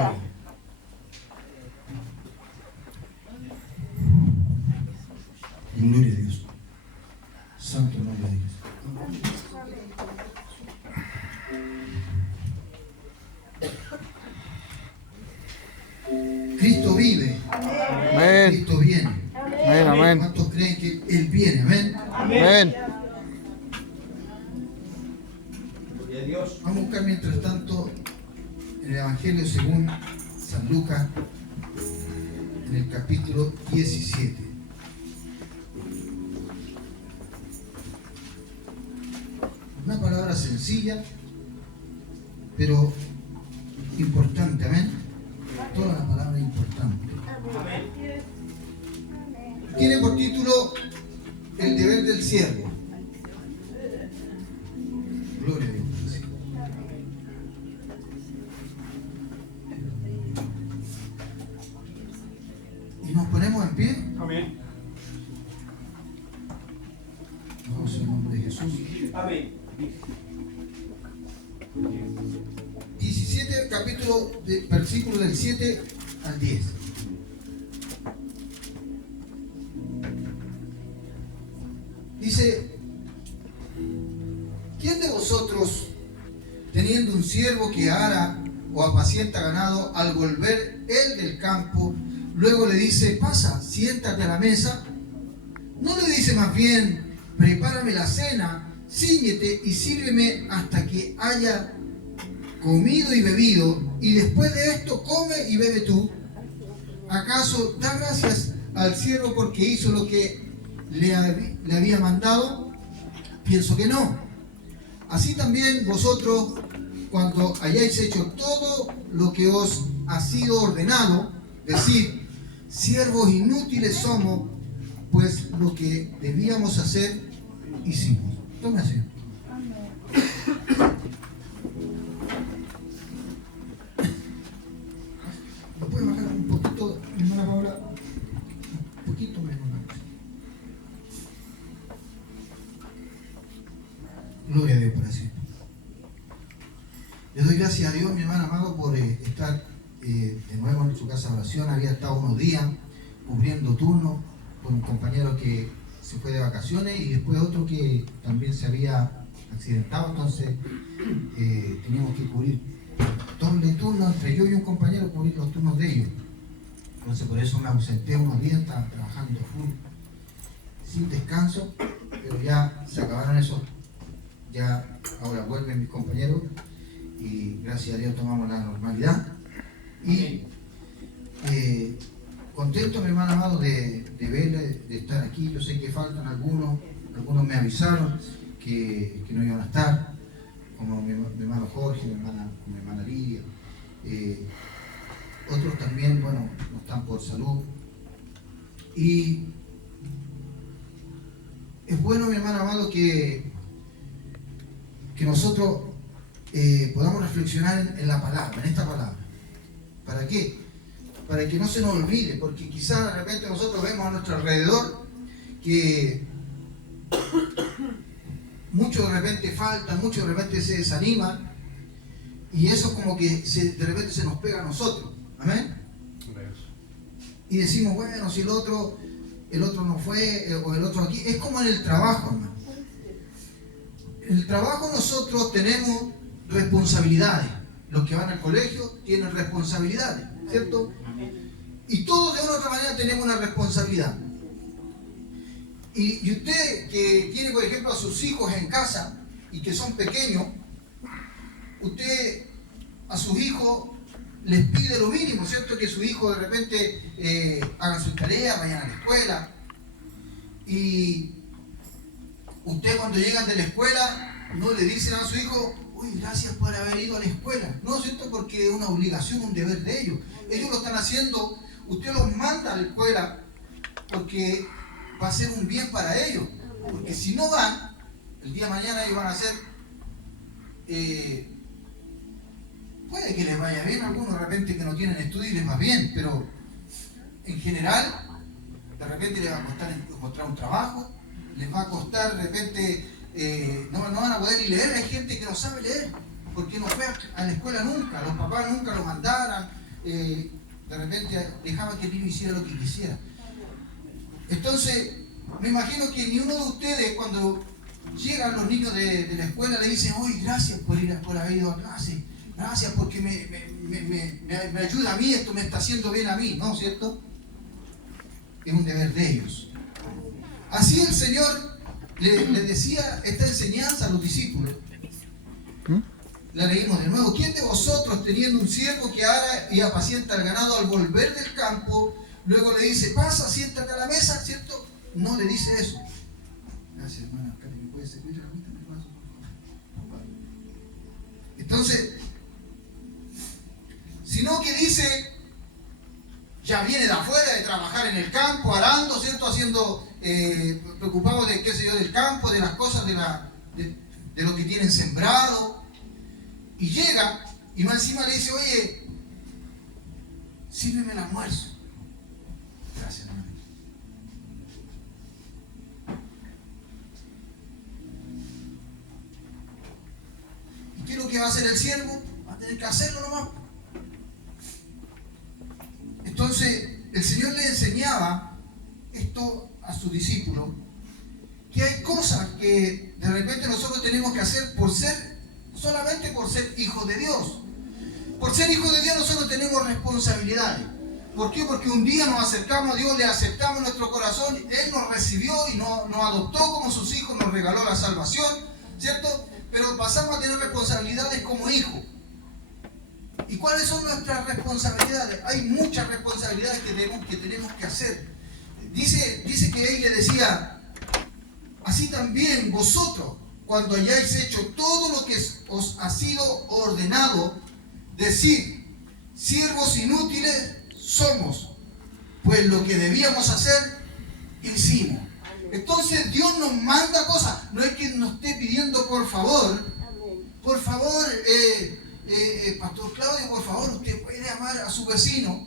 Gloria. Gloria a Dios. Santo nombre de Dios. Cristo vive. Amén. Cristo viene. Amén, amén. ¿Cuántos creen que Él viene? Amén. Amén. Vamos a buscar mientras tanto en el Evangelio según San Lucas, en el capítulo 17. Una palabra sencilla, pero importante, amén. Toda la palabra es importante. Tiene por título El deber del siervo. Gloria a Dios. Y nos ponemos en pie. Amén. Vamos en el nombre de Jesús. Amén. 17, capítulo, versículo del 7 al 10. Dice: ¿quién de vosotros, teniendo un siervo que ara o apacienta ganado, al volver él del campo, luego le dice: pasa, siéntate a la mesa? ¿No le dice más bien: prepárame la cena, cíñete y sírveme hasta que haya comido y bebido, y después de esto come y bebe tú? ¿Acaso da gracias al siervo porque hizo lo que le había mandado? Pienso que no. Así también vosotros, cuando hayáis hecho todo lo que os ha sido ordenado, decid: siervos inútiles somos, pues lo que debíamos hacer, hicimos. Tome asiento. ¿Me puede bajar un poquito, hermana Paula? Un poquito menos. Gloria a Dios para siempre. Le doy gracias a Dios, mi hermano amado, por estar de nuevo en su casa de oración. Había estado unos días cubriendo turno por un compañero que se fue de vacaciones y después otro que también se había accidentado, entonces teníamos que cubrir doble turno entre yo y un compañero, cubrir los turnos de ellos. Entonces por eso me ausenté unos días, estaba trabajando full, sin descanso, pero ya se acabaron esos. Ya ahora vuelven mis compañeros y gracias a Dios tomamos la normalidad. Y contento, mi hermano amado, de verle, de estar aquí. Yo sé que faltan algunos me avisaron que no iban a estar, como mi hermano Jorge, mi hermana Lidia. Otros también, bueno, no están por salud. Y es bueno, mi hermano amado, que nosotros podamos reflexionar en la palabra, en esta palabra. ¿Para qué? Para que no se nos olvide, porque quizás de repente nosotros vemos a nuestro alrededor que muchos de repente faltan, muchos de repente se desaniman, y eso como que de repente se nos pega a nosotros. Amén. Y decimos: bueno, si el otro no fue, o el otro aquí. Es como en el trabajo, hermano. En el trabajo nosotros tenemos responsabilidades. Los que van al colegio tienen responsabilidades, ¿cierto? Y todos de una u otra manera tenemos una responsabilidad. Y usted que tiene, por ejemplo, a sus hijos en casa y que son pequeños, usted a sus hijos les pide lo mínimo, ¿cierto? Que su hijo de repente haga sus tareas, vayan a la escuela. Y usted cuando llegan de la escuela no le dicen a su hijo: uy, gracias por haber ido a la escuela. No, ¿cierto? Porque es una obligación, un deber de ellos. Ellos lo están haciendo, usted los manda a la escuela porque va a ser un bien para ellos. Porque si no van, el día de mañana ellos van a ser, puede que les vaya bien, algunos de repente que no tienen estudio y les va bien, pero en general, de repente les va a costar encontrar un trabajo, les va a costar de repente, no van a poder ni leer. Hay gente que no sabe leer porque no fue a la escuela nunca, los papás nunca lo mandaron, de repente dejaba que el niño hiciera lo que quisiera. Entonces, me imagino que ni uno de ustedes, cuando llegan los niños de la escuela, le dicen, oye, gracias por haber ido a clase, gracias porque me ayuda a mí, esto me está haciendo bien a mí, ¿no es cierto? Es un deber de ellos. Así el Señor le decía esta enseñanza a los discípulos. La leímos de nuevo. ¿Quién de vosotros, teniendo un siervo que ara y apacienta al ganado, al volver del campo, luego le dice, pasa, siéntate a la mesa, ¿cierto? No le dice eso. Gracias, hermana. ¿Me puede servir la mitad del vaso? Entonces, sino que dice, ya viene de afuera de trabajar en el campo, arando, ¿cierto? Haciendo, preocupado de, qué sé yo, del campo, de las cosas, de lo que tienen sembrado. Y llega, y más encima le dice, oye, sírveme el almuerzo. Gracias, hermano. ¿Y qué es lo que va a hacer el siervo? Va a tener que hacerlo nomás. Entonces, el Señor le enseñaba esto a sus discípulos, que hay cosas que de repente nosotros tenemos que hacer solamente por ser hijos de Dios. Por ser hijos de Dios nosotros tenemos responsabilidades. ¿Por qué? Porque un día nos acercamos a Dios, le aceptamos en nuestro corazón, Él nos recibió y nos adoptó como sus hijos, nos regaló la salvación, ¿cierto? Pero pasamos a tener responsabilidades como hijos. ¿Y cuáles son nuestras responsabilidades? Hay muchas responsabilidades que tenemos que hacer. Dice que Él le decía, así también vosotros, cuando hayáis hecho todo lo que os ha sido ordenado, decid, siervos inútiles somos, pues lo que debíamos hacer, hicimos. Entonces Dios nos manda cosas, no es que nos esté pidiendo por favor, Pastor Claudio, por favor, usted puede amar a su vecino,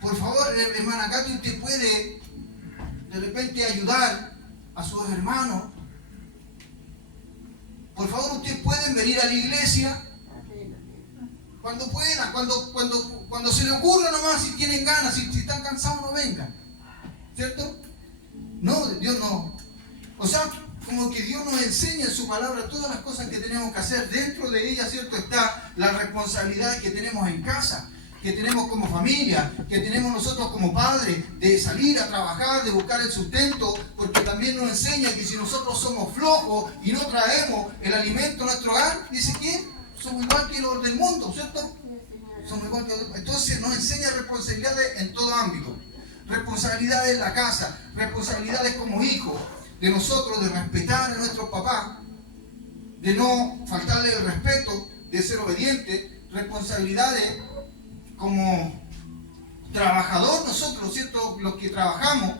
por favor, hermana Katy, usted puede de repente ayudar a sus hermanos. Por favor, ustedes pueden venir a la iglesia cuando puedan, cuando se les ocurra nomás, si tienen ganas, si están cansados, no vengan. ¿Cierto? No, Dios no. O sea, como que Dios nos enseña en su palabra todas las cosas que tenemos que hacer. Dentro de ella, ¿cierto?, está la responsabilidad que tenemos en casa, que tenemos como familia, que tenemos nosotros como padres, de salir a trabajar, de buscar el sustento, porque también nos enseña que si nosotros somos flojos y no traemos el alimento a nuestro hogar, dice que somos igual que los del mundo, ¿cierto? Somos igual que los... Entonces nos enseña responsabilidades en todo ámbito. Responsabilidades en la casa, responsabilidades como hijos, de nosotros, de respetar a nuestros papás, de no faltarle el respeto, de ser obedientes, responsabilidades como trabajador nosotros, ¿cierto? Los que trabajamos.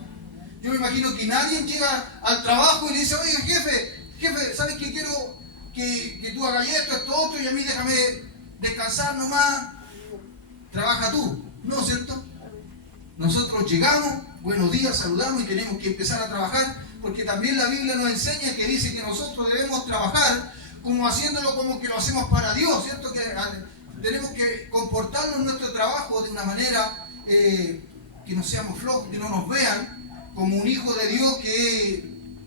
Yo me imagino que nadie llega al trabajo y le dice, oye, jefe, ¿sabes qué? Quiero que tú hagas esto, otro, y a mí déjame descansar nomás. Trabaja tú, ¿no? ¿Cierto? Nosotros llegamos, buenos días, saludamos y tenemos que empezar a trabajar, porque también la Biblia nos enseña que dice que nosotros debemos trabajar como haciéndolo como que lo hacemos para Dios, ¿cierto? Que tenemos que comportarnos en nuestro trabajo de una manera que no seamos flojos, que no nos vean como un hijo de Dios que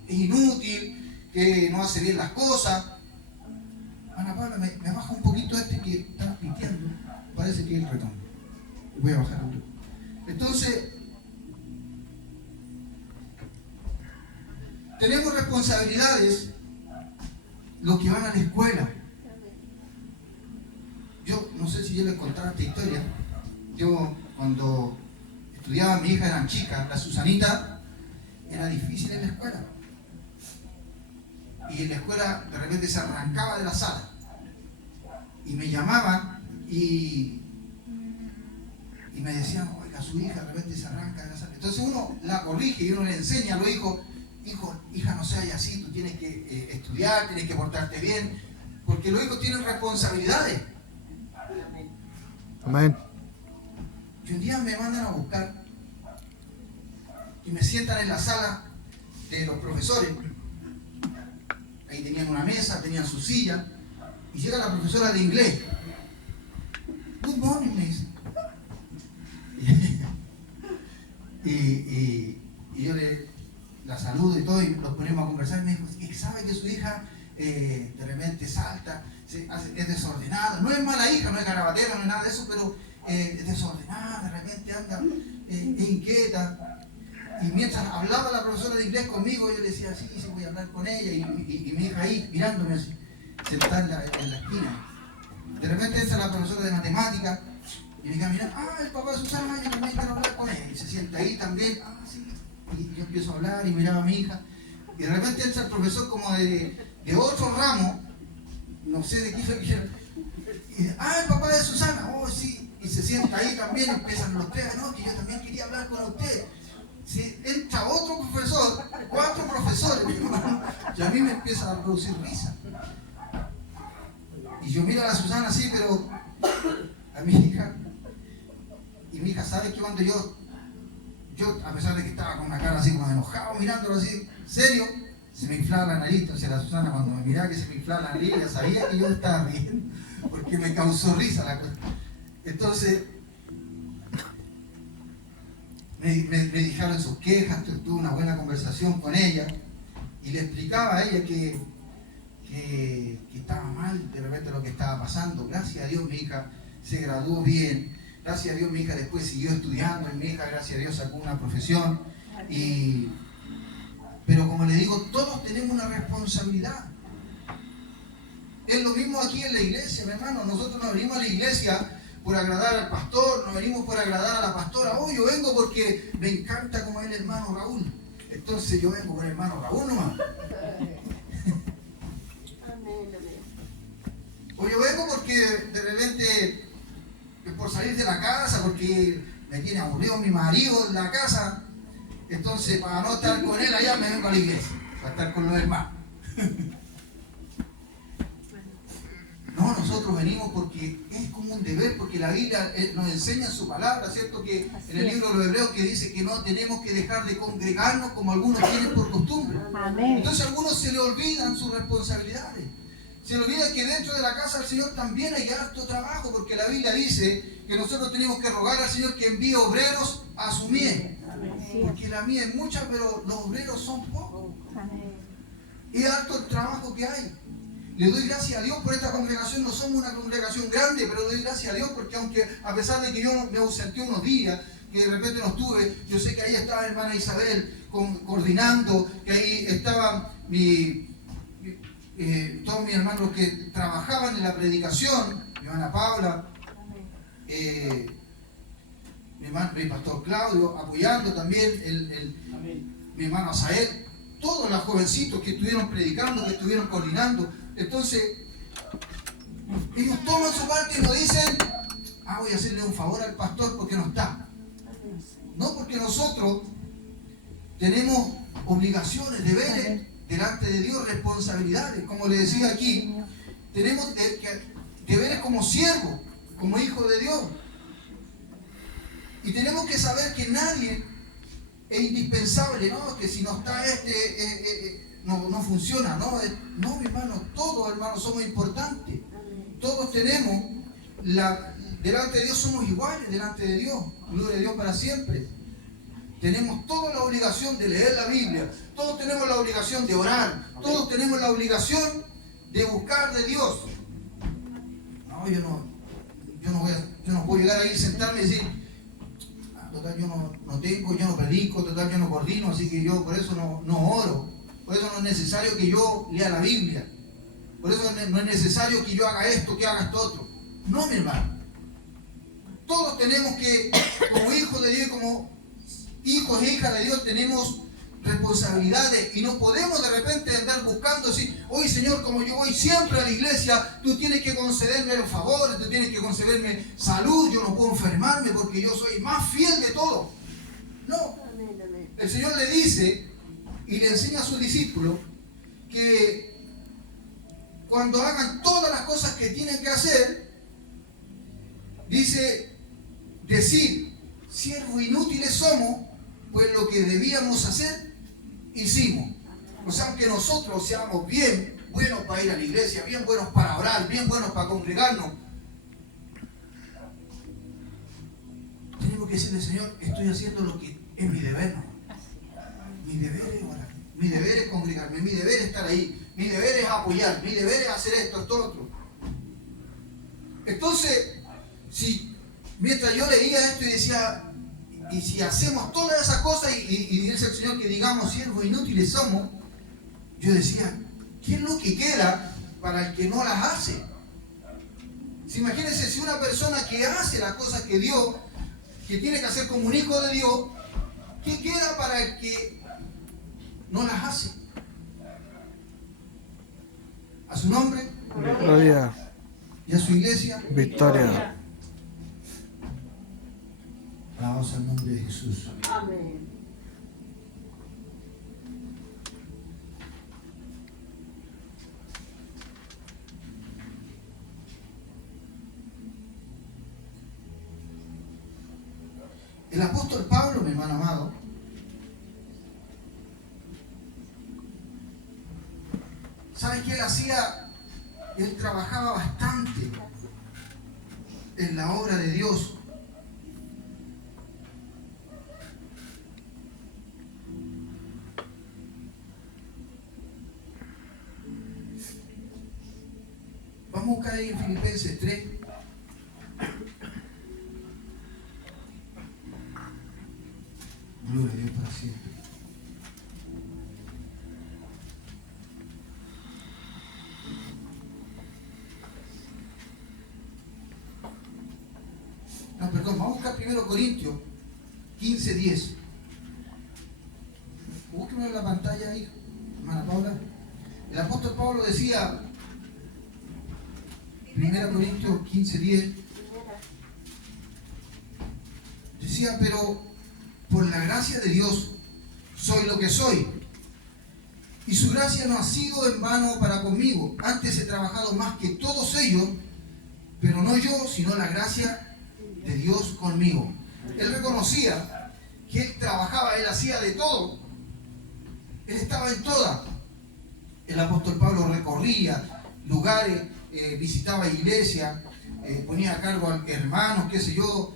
es inútil, que no hace bien las cosas. Ana Paula, me baja un poquito que está pitiendo, parece que es el ratón. Voy a bajar un poco. Entonces, tenemos responsabilidades los que van a la escuela. Yo no sé si yo les contaba esta historia. Yo cuando estudiaba, mi hija era chica, la Susanita, era difícil en la escuela. Y en la escuela de repente se arrancaba de la sala. Y me llamaban y me decían, oiga, su hija de repente se arranca de la sala. Entonces uno la corrige y uno le enseña a los hijos, hija, no seas así, tú tienes que estudiar, tienes que portarte bien, porque los hijos tienen responsabilidades. Amén. Y un día me mandan a buscar y me sientan en la sala de los profesores. Ahí tenían una mesa, tenían su silla, y llega la profesora de inglés. Good morning, me dice. Y yo la saludo y todo, y nos ponemos a conversar, y me dijo, ¿y sabe que su hija de repente salta, es desordenada? No es mala hija, no es garabatera, no es nada de eso, pero es desordenada, de repente anda, es inquieta. Y mientras hablaba la profesora de inglés conmigo, yo le decía, sí, voy a hablar con ella, y mi hija ahí, mirándome así, sentada en la esquina. De repente entra la profesora de matemáticas, y me queda mirando, el papá de Susana, yo también quiero hablar con ella. Y se sienta ahí también, sí. Y yo empiezo a hablar y miraba a mi hija. Y de repente entra el profesor como de otro ramo, no sé de qué fue que era. Y el papá de Susana, sí. Y se sienta ahí también, empiezan los tres, no, que yo también quería hablar con usted. Sí, entra otro profesor, 4 profesores, y a mí me empieza a producir risa. Y yo miro a la Susana así, pero a mi hija, y mi hija sabe que cuando yo a pesar de que estaba con una cara así como enojado, mirándolo así, serio, se me inflaba la nariz. Entonces la Susana, cuando me miraba que se me inflaba la nariz, ya sabía que yo estaba riendo, porque me causó risa la cosa. Entonces, me dijeron sus quejas, tuve una buena conversación con ella, y le explicaba a ella que estaba mal de repente lo que estaba pasando. Gracias a Dios mi hija se graduó bien. Gracias a Dios mi hija después siguió estudiando, y mi hija, gracias a Dios, sacó una profesión. Pero como le digo, todos tenemos una responsabilidad. Es lo mismo aquí en la iglesia, mi hermano. Nosotros no venimos a la iglesia por agradar al pastor, no venimos por agradar a la pastora. Yo vengo porque me encanta como es el hermano Raúl. Entonces yo vengo con el hermano Raúl nomás. O yo vengo porque de repente, por salir de la casa, porque me tiene aburrido mi marido en la casa, entonces para no estar con él allá me vengo a la iglesia, para estar con los hermanos. No, nosotros venimos porque es como un deber, porque la Biblia nos enseña en su palabra, ¿cierto? Que en el libro de los Hebreos que dice que no tenemos que dejar de congregarnos como algunos tienen por costumbre. Amén. Entonces a algunos se le olvidan sus responsabilidades. Se le olvida que dentro de la casa del Señor también hay harto trabajo, porque la Biblia dice que nosotros tenemos que rogar al Señor que envíe obreros a su mies. Porque la mies es mucha, pero los obreros son pocos. Es harto el trabajo que hay. Le doy gracias a Dios por esta congregación. No somos una congregación grande, pero le doy gracias a Dios porque aunque a pesar de que yo me ausenté unos días, que de repente no estuve, yo sé que ahí estaba la hermana Isabel coordinando, que ahí estaban todos mis hermanos que trabajaban en la predicación, mi hermana Paula, mi pastor Claudio, apoyando también, mi hermano Asael, todos los jovencitos que estuvieron predicando, que estuvieron coordinando. Entonces, ellos toman su parte y nos dicen, voy a hacerle un favor al pastor porque no está. No, porque nosotros tenemos obligaciones, deberes delante de Dios, responsabilidades. Como le decía aquí, tenemos deberes como siervos, como hijos de Dios. Y tenemos que saber que nadie es indispensable, ¿no? Que si no está no funciona, ¿no? No, mi hermano, todos, hermanos, somos importantes. Todos tenemos, delante de Dios somos iguales, delante de Dios. Gloria a Dios para siempre. Tenemos toda la obligación de leer la Biblia. Todos tenemos la obligación de orar. Todos tenemos la obligación de buscar de Dios. No, yo no puedo llegar ahí y sentarme y decir, total, yo no tengo, yo no predico, total, yo no coordino, así que yo por eso no oro. Por eso no es necesario que yo lea la Biblia. Por eso no es necesario que yo haga esto, que haga esto otro. No, mi hermano. Todos tenemos que, como hijos de Dios, como hijos e hijas de Dios, tenemos responsabilidades y no podemos de repente andar buscando así, hoy Señor, como yo voy siempre a la iglesia, tú tienes que concederme los favores, tú tienes que concederme salud, yo no puedo enfermarme porque yo soy más fiel de todo. No. El Señor le dice y le enseña a sus discípulos que cuando hagan todas las cosas que tienen que hacer, dice, decir, siervos inútiles somos, pues lo que debíamos hacer, hicimos. O sea, aunque nosotros seamos bien buenos para ir a la iglesia, bien buenos para orar, bien buenos para congregarnos, que decirle, Señor, estoy haciendo lo que es mi deber, ¿no? Mi deber es orar, mi deber es congregarme, mi deber es estar ahí, mi deber es apoyar, mi deber es hacer esto, esto, otro. Entonces, mientras yo leía esto y decía, y si hacemos todas esas cosas y dice el Señor que digamos siervos inútiles somos, yo decía, ¿qué es lo que queda para el que no las hace? Si imagínense, si una persona que hace las cosas que Dios, que tiene que hacer como un hijo de Dios, ¿qué queda para el que no las hace? A su nombre, Gloria. y a su iglesia, Victoria. alabados al nombre de Jesús. Amén. El apóstol Pablo, mi hermano amado, ¿sabe qué él hacía? Él trabajaba bastante en la obra de Dios. Vamos a buscar ahí en Filipenses 3. Gloria a Dios para siempre. No, perdón, vamos a buscar primero Corintios 15:10. Búsquenlo en la pantalla ahí, hermana Paula. El apóstol Pablo decía, 1 Corintios 15:10, decía, pero por la gracia de Dios soy lo que soy. Y su gracia no ha sido en vano para conmigo. Antes he trabajado más que todos ellos, pero no yo, sino la gracia de Dios conmigo. Él reconocía que él trabajaba, él hacía de todo. Él estaba en todas. El apóstol Pablo recorría lugares, visitaba iglesias, ponía a cargo a hermanos, qué sé yo.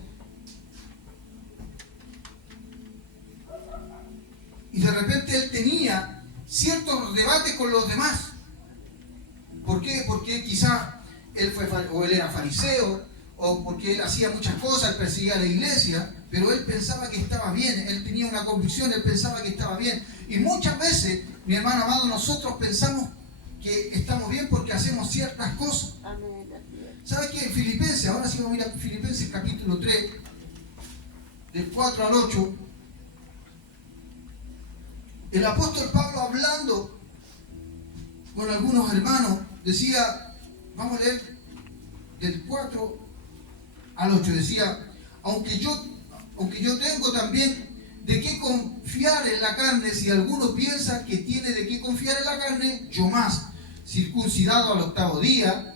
Y de repente él tenía ciertos debates con los demás. ¿Por qué? Porque quizás él era fariseo, o porque él hacía muchas cosas, él perseguía a la iglesia, pero él pensaba que estaba bien, él tenía una convicción, él pensaba que estaba bien. Y muchas veces, mi hermano amado, nosotros pensamos que estamos bien porque hacemos ciertas cosas. ¿Sabe qué? En Filipenses, ahora sí vamos a ir a Filipenses capítulo 3, del 4 al 8, el apóstol Pablo, hablando con algunos hermanos, decía, vamos a leer del 4 al 8, decía, aunque yo tengo también de qué confiar en la carne, si alguno piensa que tiene de qué confiar en la carne, yo más, circuncidado al 8º día,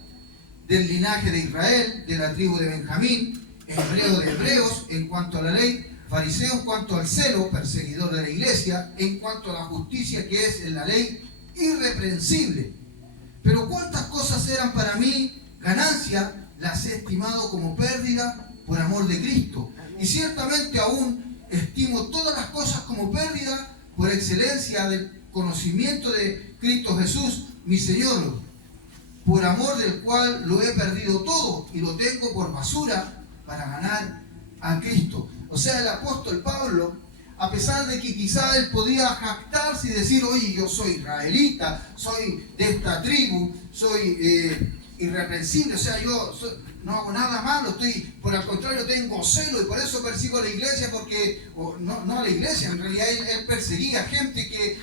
del linaje de Israel, de la tribu de Benjamín, hebreo de hebreos, en cuanto a la ley, fariseo en cuanto al celo, perseguidor de la iglesia, en cuanto a la justicia que es en la ley, irreprensible. Pero cuántas cosas eran para mí ganancia, las he estimado como pérdida por amor de Cristo. Y ciertamente aún estimo todas las cosas como pérdida por excelencia del conocimiento de Cristo Jesús, mi Señor, por amor del cual lo he perdido todo y lo tengo por basura para ganar a Cristo. O sea, el apóstol Pablo, a pesar de que quizá él podía jactarse y decir, oye, yo soy israelita, soy de esta tribu, soy irreprensible, o sea, no hago nada malo, por el contrario, tengo celo y por eso persigo a la iglesia, porque, no a la iglesia, en realidad él perseguía a gente que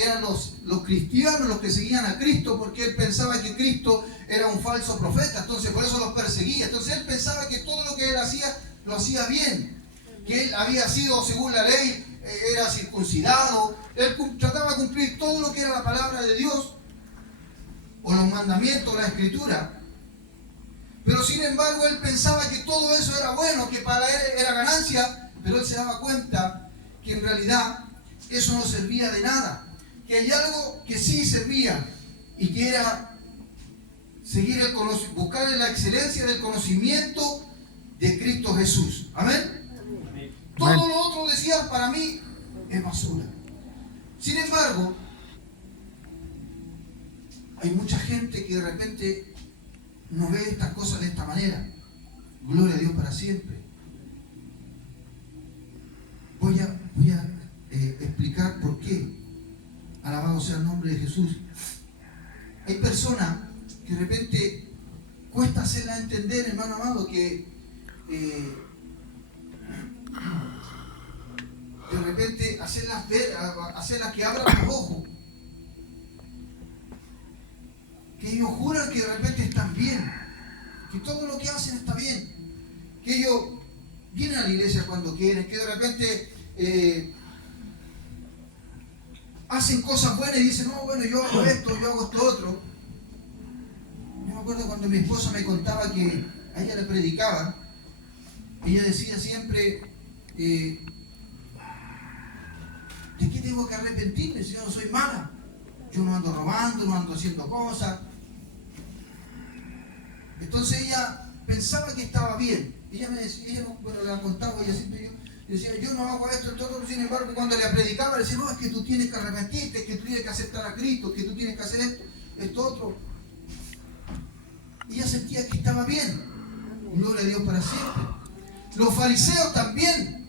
eran los cristianos, los que seguían a Cristo, porque él pensaba que Cristo era un falso profeta, entonces por eso los perseguía. Entonces él pensaba que todo lo que él hacía, lo hacía bien, que él había sido, según la ley, era circuncidado, él trataba de cumplir todo lo que era la palabra de Dios, o los mandamientos, la escritura. Pero sin embargo él pensaba que todo eso era bueno, que para él era ganancia, pero él se daba cuenta que en realidad eso no servía de nada, que hay algo que sí servía y que era seguir buscar la excelencia del conocimiento de Cristo Jesús. Amén. Todo lo otro, decía, para mí es basura. Sin embargo, hay mucha gente que de repente no ve estas cosas de esta manera. Gloria a Dios para siempre. Voy a explicar por qué. Alabado sea el nombre de Jesús. Hay personas que de repente cuesta hacerla entender, hermano amado, que de repente hacerlas ver, hacerlas que abran los ojos, que ellos juran que de repente están bien, que todo lo que hacen está bien, que ellos vienen a la iglesia cuando quieren, que de repente hacen cosas buenas y dicen, no, bueno, yo hago esto otro. Yo me acuerdo cuando mi esposa me contaba que a ella le predicaban, ella decía siempre, ¿de qué tengo que arrepentirme si yo no soy mala? Yo no ando robando, no ando haciendo cosas. Entonces ella pensaba que estaba bien. Ella me decía, bueno, le contaba, ella siempre decía, yo no hago esto, todo. Sin embargo, cuando le predicaba, le decía, no, es que tú tienes que arrepentirte, es que tú tienes que aceptar a Cristo, que tú tienes que hacer esto otro. Y ella sentía que estaba bien. Gloria a Dios para siempre. Los fariseos también,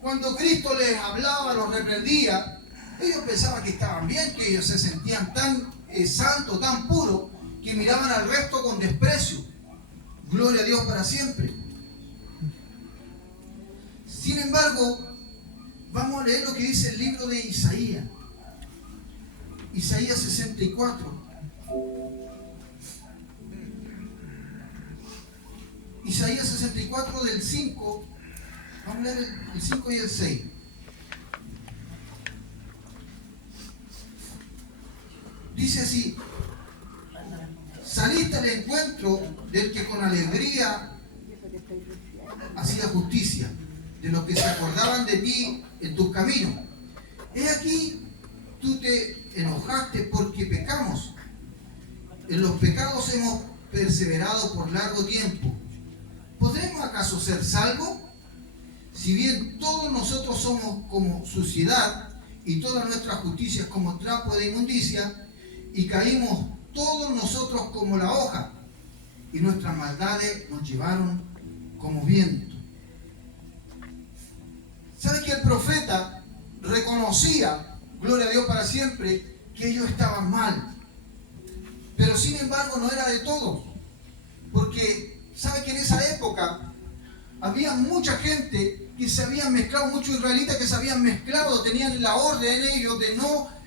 cuando Cristo les hablaba, los reprendía, ellos pensaban que estaban bien, que ellos se sentían tan santos, tan puros, que miraban al resto con desprecio. Gloria a Dios para siempre. Sin embargo, vamos a leer lo que dice el libro de Isaías. Isaías 64. Isaías 64 del 5. Vamos a leer el 5 y el 6. Dice así: saliste al encuentro del que con alegría hacía justicia, de los que se acordaban de ti en tus caminos. He aquí, tú te enojaste porque pecamos. En los pecados hemos perseverado por largo tiempo. ¿Podremos acaso ser salvos? Si bien todos nosotros somos como suciedad y toda nuestra justicia es como trapo de inmundicia, y caímos todos nosotros como la hoja, y nuestras maldades nos llevaron como viento. ¿Sabe que el profeta reconocía, gloria a Dios para siempre, que ellos estaban mal? Pero sin embargo no era de todos, porque ¿sabe que en esa época había mucha gente que se habían mezclado, muchos israelitas que se habían mezclado, tenían la orden en ellos de no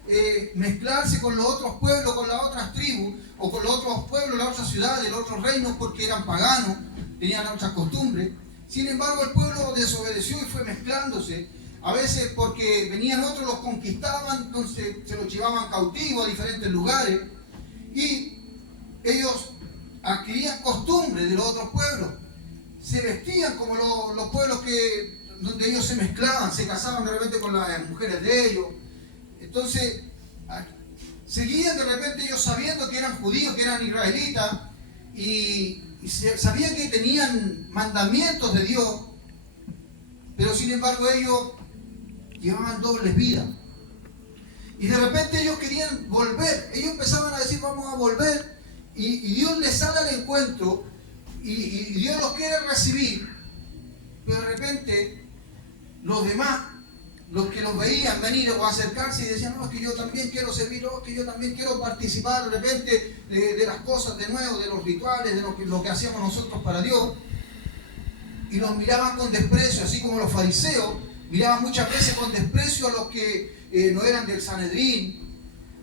mezclarse con los otros pueblos, con las otras tribus, o con los otros pueblos, las otras ciudades, los otros reinos, porque eran paganos, tenían otras costumbres? Sin embargo, el pueblo desobedeció y fue mezclándose. A veces porque venían otros, los conquistaban, entonces se los llevaban cautivos a diferentes lugares. Y ellos adquirían costumbres de los otros pueblos. Se vestían como los pueblos donde ellos se mezclaban, se casaban de repente con las mujeres de ellos. Entonces, seguían de repente ellos sabiendo que eran judíos, que eran israelitas, y sabían que tenían mandamientos de Dios, pero sin embargo ellos llevaban dobles vidas. Y de repente ellos querían volver, ellos empezaban a decir vamos a volver, y Dios les sale al encuentro, y Dios los quiere recibir, pero de repente los demás, los que los veían venir o acercarse y decían, no, es que yo también quiero servir, no, es que yo también quiero participar de repente de las cosas de nuevo, de los rituales, de lo que hacíamos nosotros para Dios. Y los miraban con desprecio, así como los fariseos miraban muchas veces con desprecio a los que no eran del Sanedrín,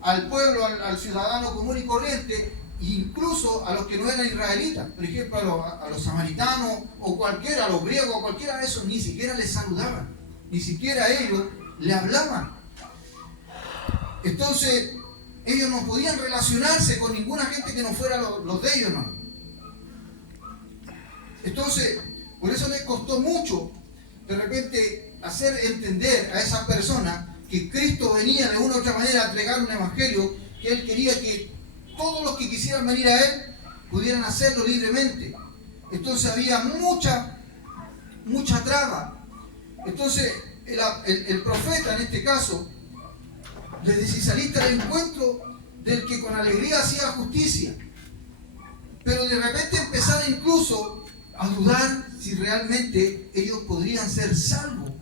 al pueblo, al ciudadano común y corriente, e incluso a los que no eran israelitas, por ejemplo a los samaritanos o cualquiera, a los griegos o cualquiera de esos, ni siquiera les saludaban. Ni siquiera ellos le hablaban. Entonces, ellos no podían relacionarse con ninguna gente que no fuera los de ellos, ¿no? Entonces, por eso les costó mucho, de repente, hacer entender a esas personas que Cristo venía de una u otra manera a entregar un evangelio, que Él quería que todos los que quisieran venir a Él pudieran hacerlo libremente. Entonces había mucha traba. Entonces, el profeta en este caso les dice: saliste al encuentro del que con alegría hacía justicia. Pero de repente empezaron incluso a dudar si realmente ellos podrían ser salvos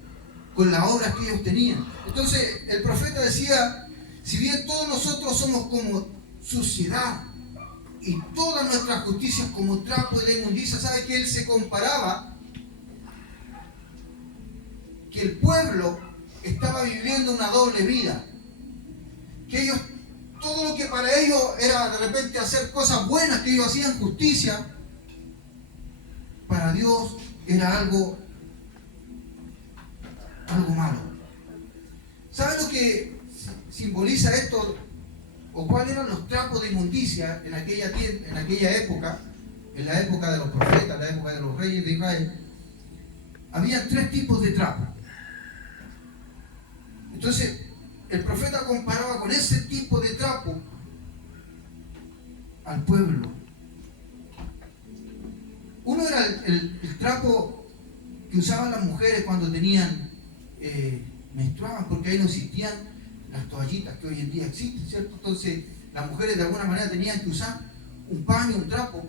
con las obras que ellos tenían. Entonces el profeta decía: si bien todos nosotros somos como suciedad y todas nuestras justicias como trapo de inmundicia, ¿sabe que él se comparaba? Que el pueblo estaba viviendo una doble vida. Que ellos, todo lo que para ellos era de repente hacer cosas buenas, que ellos hacían justicia, para Dios era algo malo. ¿Sabe lo que simboliza esto? ¿O cuáles eran los trapos de inmundicia en aquella época? En la época de los profetas, en la época de los reyes de Israel. Había 3 tipos de trapos. Entonces, el profeta comparaba con ese tipo de trapo al pueblo. Uno era el trapo que usaban las mujeres cuando menstruaban, porque ahí no existían las toallitas que hoy en día existen, ¿cierto? Entonces las mujeres de alguna manera tenían que usar un paño, un trapo.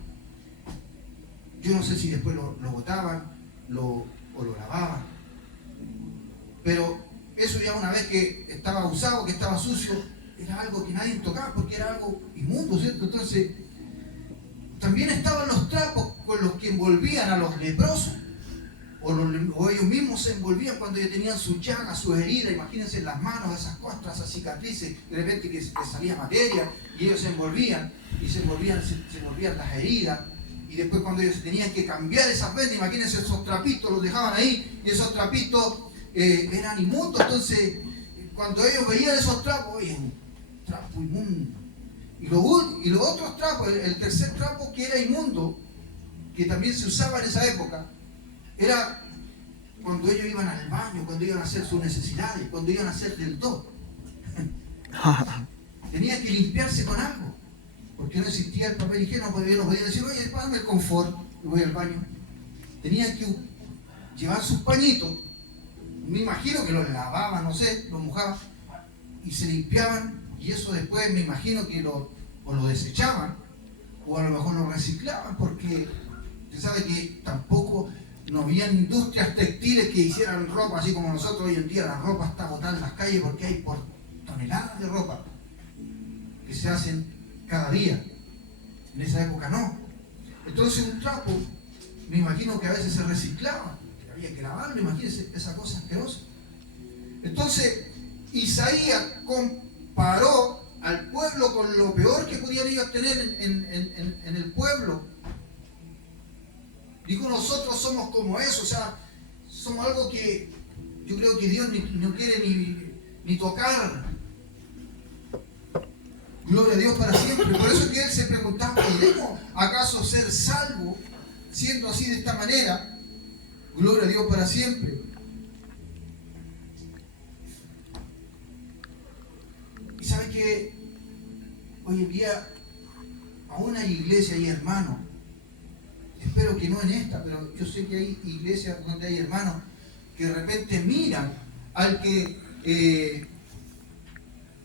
Yo no sé si después lo botaban o lo lavaban, pero eso ya una vez que estaba usado, que estaba sucio, era algo que nadie tocaba porque era algo inmundo, ¿cierto? Entonces también estaban los trapos con los que envolvían a los leprosos, o ellos mismos se envolvían cuando ellos tenían sus llagas, sus heridas. Imagínense las manos, esas costras, esas cicatrices, de repente que salía materia y ellos se envolvían las heridas. Y después cuando ellos tenían que cambiar esas vendas, imagínense, esos trapitos los dejaban ahí y esos trapitos eran inmundos. Entonces cuando ellos veían esos trapos, oye, un trapo inmundo. Y los otros trapos, el tercer trapo que era inmundo, que también se usaba en esa época, era cuando ellos iban al baño, cuando iban a hacer sus necesidades, cuando iban a hacer del todo. Tenían que limpiarse con algo, porque no existía el papel higiénico, porque ellos no podían decir: oye, pásame el confort, y voy al baño. Tenían que llevar sus pañitos, me imagino que los lavaban, no sé, los mojaban, y se limpiaban, y eso después me imagino que lo desechaban, o a lo mejor lo reciclaban, porque usted sabe que tampoco no había industrias textiles que hicieran ropa así como nosotros hoy en día. La ropa está botada en las calles porque hay por toneladas de ropa que se hacen cada día. En esa época no. Entonces un trapo, me imagino que a veces se reciclaba, había que lavarlo, imagínense esa cosa asquerosa. Entonces Isaías comparó al pueblo con lo peor que podían ellos tener en el pueblo. Digo, nosotros somos como eso, o sea, somos algo que yo creo que Dios no quiere ni tocar. Gloria a Dios para siempre. Por eso es que él se preguntaba: ¿podemos acaso ser salvos siendo así, de esta manera? Gloria a Dios para siempre. Y sabe que hoy en día aún hay iglesias y hermanos, espero que no en esta, pero yo sé que hay iglesias donde hay hermanos que de repente miran al que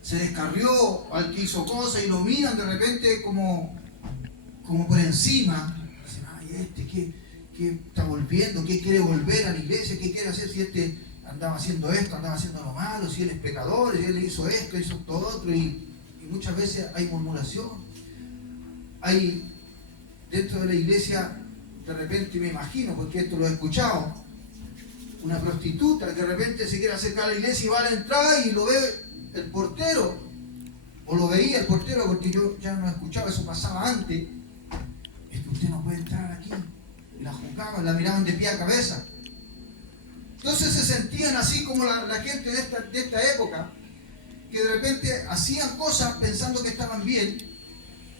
se descarrió, al que hizo cosas, y lo miran de repente como por encima. Dicen: ay, ¿qué está volviendo? ¿Qué quiere volver a la iglesia? ¿Qué quiere hacer si este andaba haciendo esto, andaba haciendo lo malo, si él es pecador, si él hizo esto, hizo todo otro? Y muchas veces hay murmuración. Hay dentro de la iglesia, de repente, me imagino, porque esto lo he escuchado, una prostituta que de repente se quiere acercar a la iglesia y va a la entrada y lo ve el portero, o lo veía el portero, porque yo ya no he escuchado, eso pasaba antes: es que usted no puede entrar aquí. Y la juzgaban, la miraban de pie a cabeza. Entonces se sentían así como la gente de esta época, que de repente hacían cosas pensando que estaban bien,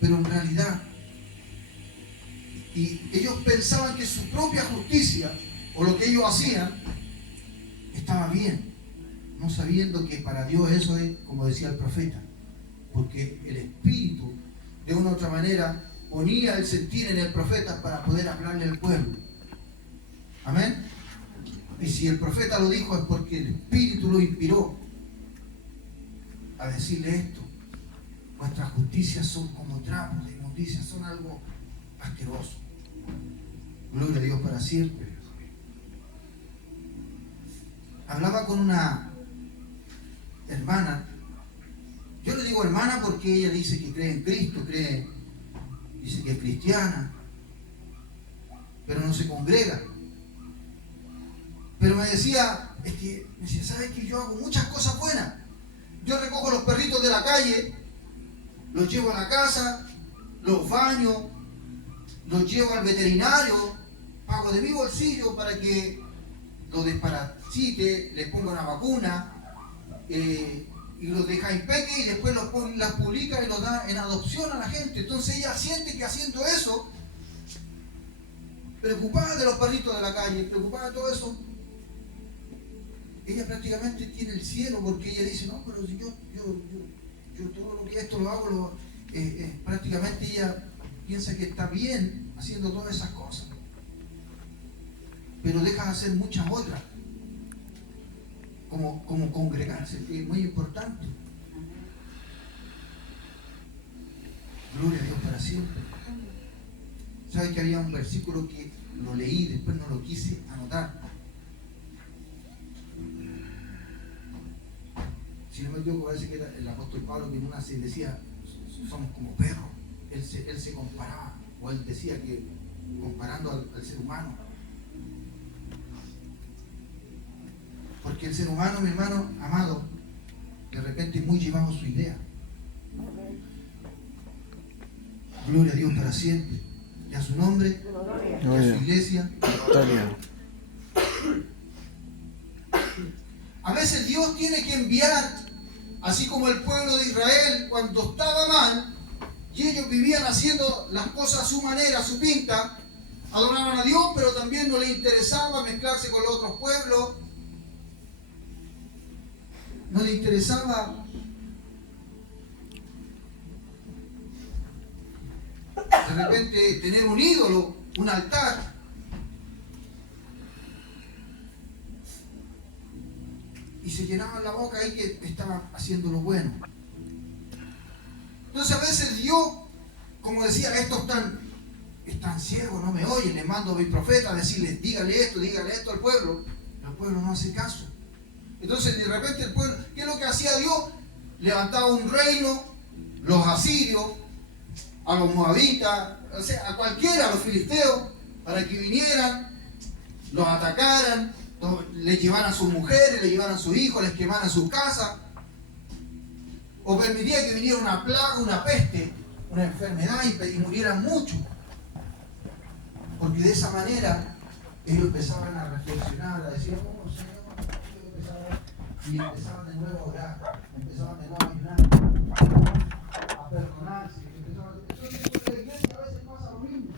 pero en realidad, y ellos pensaban que su propia justicia o lo que ellos hacían estaba bien, no sabiendo que para Dios eso es, como decía el profeta, porque el Espíritu de una u otra manera ponía el sentir en el profeta para poder hablarle al pueblo. Amén. Y si el profeta lo dijo es porque el Espíritu lo inspiró a decirle esto. Nuestras justicias son como trapos de inmundicia, son algo asqueroso. Gloria a Dios para siempre. Hablaba con una hermana. Yo le digo hermana porque ella dice que cree en Cristo, dice que es cristiana, pero no se congrega. Pero me decía, ¿sabes que yo hago muchas cosas buenas? Yo recojo los perritos de la calle, los llevo a la casa, los baño, los llevo al veterinario, pago de mi bolsillo para que lo desparasite, les ponga una vacuna, y los deja impeque y después las publica y los da en adopción a la gente. Entonces ella siente que haciendo eso, preocupada de los perritos de la calle, preocupada de todo eso, ella prácticamente tiene el cielo, porque ella dice, no, pero si yo todo lo que esto lo hago, prácticamente ella piensa que está bien haciendo todas esas cosas, pero deja de hacer muchas otras, como congregarse, que es muy importante. Gloria a Dios para siempre. ¿Sabe que había un versículo que lo leí, después no lo quise anotar? Si no me equivoco, parece que era el apóstol Pablo que en una se decía, somos como perros. Él se comparaba, o él decía que comparando al ser humano. Porque el ser humano, mi hermano amado, de repente es muy llevado a su idea. Gloria a Dios para siempre. Y a su nombre, y a su iglesia. A veces Dios tiene que enviar, así como el pueblo de Israel cuando estaba mal, y ellos vivían haciendo las cosas a su manera, a su pinta, adoraban a Dios, pero también no les interesaba mezclarse con los otros pueblos, no les interesaba de repente tener un ídolo, un altar. Y se llenaban la boca ahí que estaban haciendo lo bueno. Entonces a veces Dios, como decía, estos están ciegos, no me oyen, les mando a mi profeta a decirles, dígale esto al pueblo. Pero el pueblo no hace caso. Entonces de repente el pueblo, ¿qué es lo que hacía Dios? Levantaba un reino, los asirios, a los moabitas, o sea, a cualquiera, a los filisteos, para que vinieran, los atacaran, les llevaran sus mujeres, les llevaran sus hijos, les quemaran sus casas, o permitía que viniera una plaga, una peste, una enfermedad y murieran muchos. Porque de esa manera ellos empezaban a reflexionar, a decir, oh Señor, y empezaban de nuevo a orar, empezaban de nuevo a ayunar, a perdonarse. Entonces en la iglesia a veces pasa lo mismo.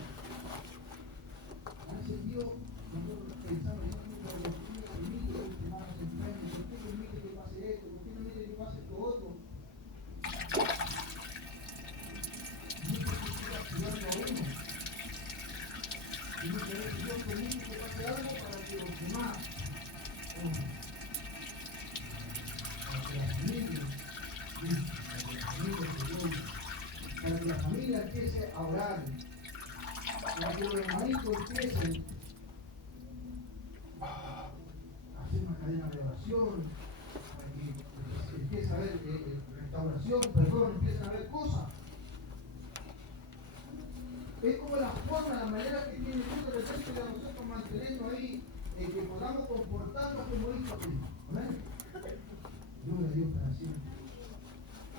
A veces Dios, nosotros pensamos, para que la familia empiece a orar, para que los hermanitos empiecen a hacer una cadena de oración, para que empiece a haber restauración, perdón, empiecen a haber cosas. Es como la forma, la manera que tiene Dios de repente de nosotros mantenernos ahí, que podamos comportarnos como hijos de Dios. ¿Amén? Gloria a Dios para siempre.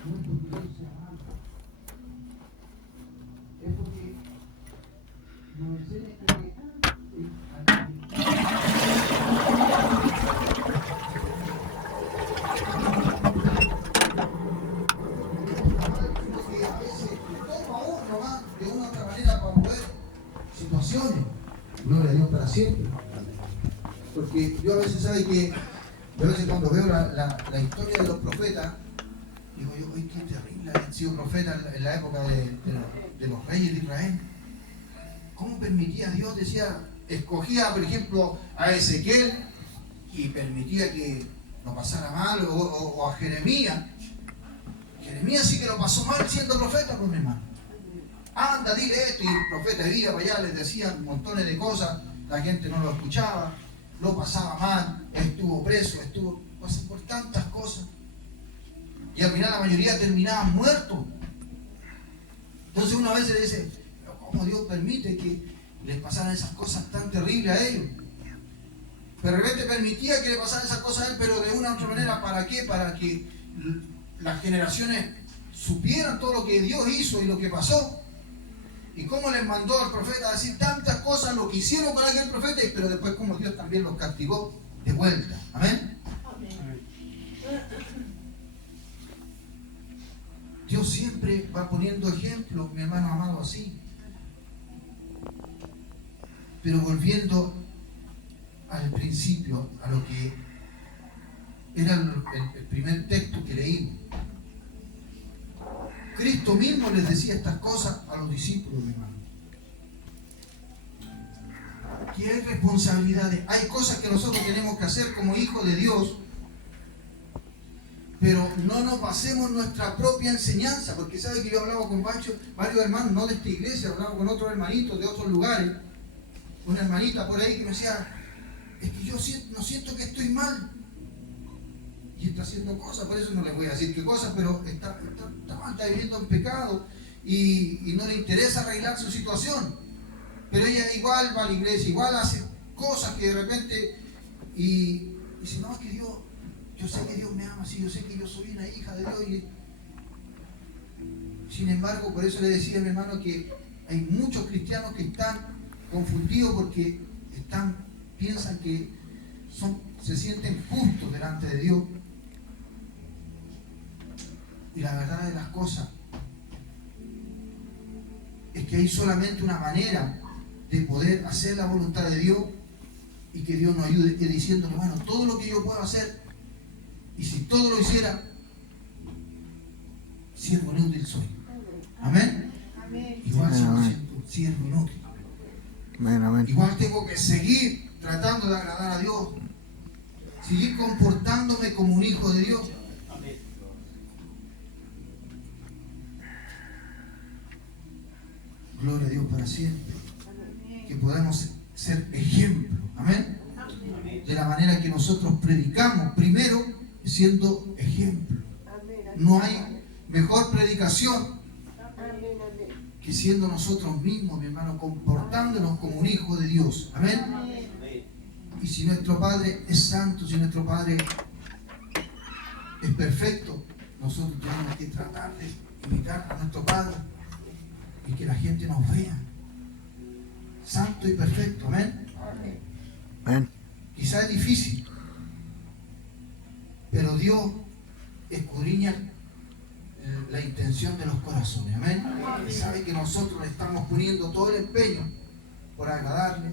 No es porque Dios sea malo, es porque nos enseña que a veces toma uno más de una u otra manera para mover situaciones. Gloria a Dios para siempre. Porque yo a veces, ¿sabe que? Yo a veces cuando veo la historia de los profetas, digo yo, ¡ay, qué terrible! Han sido profetas en la época de los reyes de Israel. ¿Cómo permitía Dios? Decía, escogía, por ejemplo, a Ezequiel y permitía que lo pasara mal, o a Jeremías. Jeremías sí que lo pasó mal siendo profeta, pues mi hermano. Anda, dile esto, y el profeta iba para allá, les decían montones de cosas, la gente no lo escuchaba, lo pasaba mal, estuvo preso, pasó por tantas cosas. Y al final la mayoría terminaban muertos. Entonces una vez se le dice, ¿cómo Dios permite que les pasaran esas cosas tan terribles a ellos? Pero de repente permitía que le pasaran esas cosas a él, pero de una u otra manera, ¿para qué? Para que las generaciones supieran todo lo que Dios hizo y lo que pasó. Y cómo les mandó al profeta a decir tantas cosas, lo que hicieron con aquel profeta, pero después como Dios también los castigó de vuelta. Amén. Dios siempre va poniendo ejemplos, mi hermano amado, así. Pero volviendo al principio, a lo que era el primer texto que leímos. Cristo mismo les decía estas cosas a los discípulos, mi hermano. Que hay responsabilidades, hay cosas que nosotros tenemos que hacer como hijos de Dios, pero no nos basemos nuestra propia enseñanza, porque sabe que yo hablaba con varios hermanos, no de esta iglesia, hablaba con otros hermanitos de otros lugares, una hermanita por ahí que me decía, es que yo no siento que estoy mal, y está haciendo cosas, por eso no les voy a decir qué cosas, pero está viviendo en pecado, y no le interesa arreglar su situación, pero ella igual va a la iglesia, igual hace cosas que de repente, y dice, no, es que Dios, yo sé que Dios me ama, sí, yo sé que yo soy una hija de Dios. Sin embargo, por eso le decía a mi hermano que hay muchos cristianos que están confundidos porque piensan que se sienten justos delante de Dios. Y la verdad de las cosas es que hay solamente una manera de poder hacer la voluntad de Dios y que Dios nos ayude, y diciéndole, bueno, todo lo que yo puedo hacer, y si todo lo hiciera, siervo inútil soy. Amén. Igual sigo siendo siervo inútil. Amén. Igual tengo que seguir tratando de agradar a Dios, seguir comportándome como un hijo de Dios. Gloria a Dios para siempre. Que podamos ser ejemplo. Amén. De la manera que nosotros predicamos, primero siendo ejemplo. No hay mejor predicación que siendo nosotros mismos, mi hermano, comportándonos como un hijo de Dios. Amén. Y si nuestro Padre es santo, si nuestro Padre es perfecto, nosotros tenemos que tratar de imitar a nuestro Padre y que la gente nos vea santo y perfecto. Amén. Quizá es difícil, pero Dios escudriña la intención de los corazones. Amén. Y sabe que nosotros le estamos poniendo todo el empeño por agradarle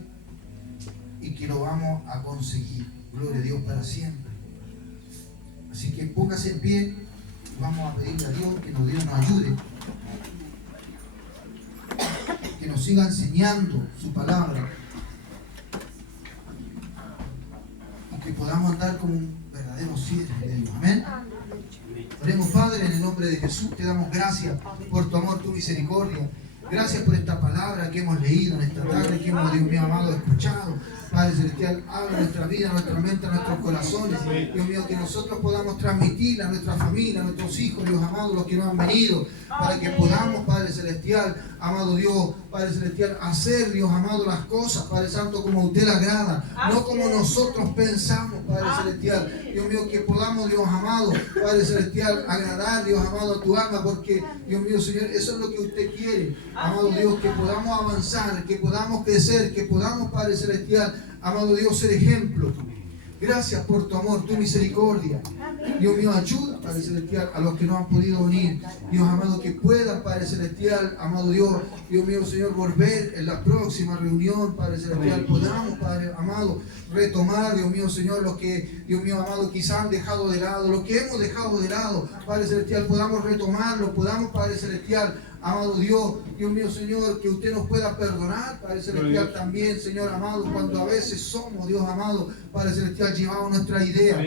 y que lo vamos a conseguir. Gloria a Dios para siempre. Así que póngase en pie y vamos a pedirle a Dios que Dios nos ayude, que nos siga enseñando su palabra y que podamos andar como un verdadero siervo de Dios. Amén. Oremos, Padre, en el nombre de Jesús, te damos gracias por tu amor, tu misericordia. Gracias por esta palabra que hemos leído en esta tarde, que hemos, Dios mío amado, escuchado. Padre Celestial, habla nuestra vida, nuestra mente, nuestros corazones. Dios mío, que nosotros podamos transmitir a nuestra familia, a nuestros hijos, Dios amado, los que no han venido, para que podamos, Padre Celestial, amado Dios, Padre Celestial, hacer, Dios amado, las cosas, Padre Santo, como a usted le agrada, no como nosotros pensamos, Padre Celestial. Dios mío, que podamos, Dios amado, Padre Celestial, agradar, Dios amado, a tu alma, porque, Dios mío, Señor, eso es lo que usted quiere, amado Dios, que podamos avanzar, que podamos crecer, que podamos, Padre Celestial, amado Dios, ser ejemplo. Gracias por tu amor, tu misericordia. Dios mío, ayuda, Padre Celestial, a los que no han podido venir. Dios amado, que puedan, Padre Celestial, amado Dios mío, Señor, volver en la próxima reunión, Padre Celestial. Podamos, Padre amado, retomar, Dios mío, Señor, los que, Dios mío, amado, quizás han dejado de lado, los que hemos dejado de lado, Padre Celestial, podamos retomarlo, podamos, Padre Celestial, Amado Dios mío, Señor, que usted nos pueda perdonar, Padre Celestial, también, Señor amado, cuando a veces somos, Dios amado, Padre Celestial, llevamos nuestra idea.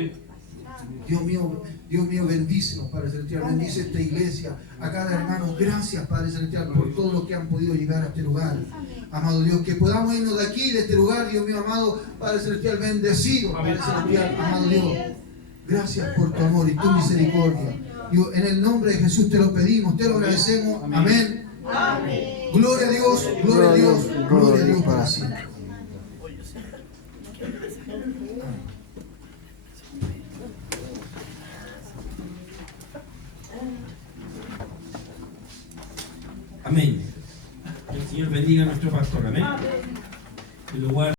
Dios mío, bendícenos, Padre Celestial, bendice esta iglesia, a cada hermano. Gracias, Padre Celestial, por todo lo que han podido llegar a este lugar. Amado Dios, que podamos irnos de aquí, de este lugar, Dios mío, amado, Padre Celestial, bendecido, Padre Celestial, amado Dios. Gracias por tu amor y tu misericordia. Dios, en el nombre de Jesús te lo pedimos, te lo agradecemos. Amén. Gloria a Dios, gloria a Dios, gloria a Dios para siempre. Amén. Que el Señor bendiga a nuestro pastor. Amén. Que lo guarde.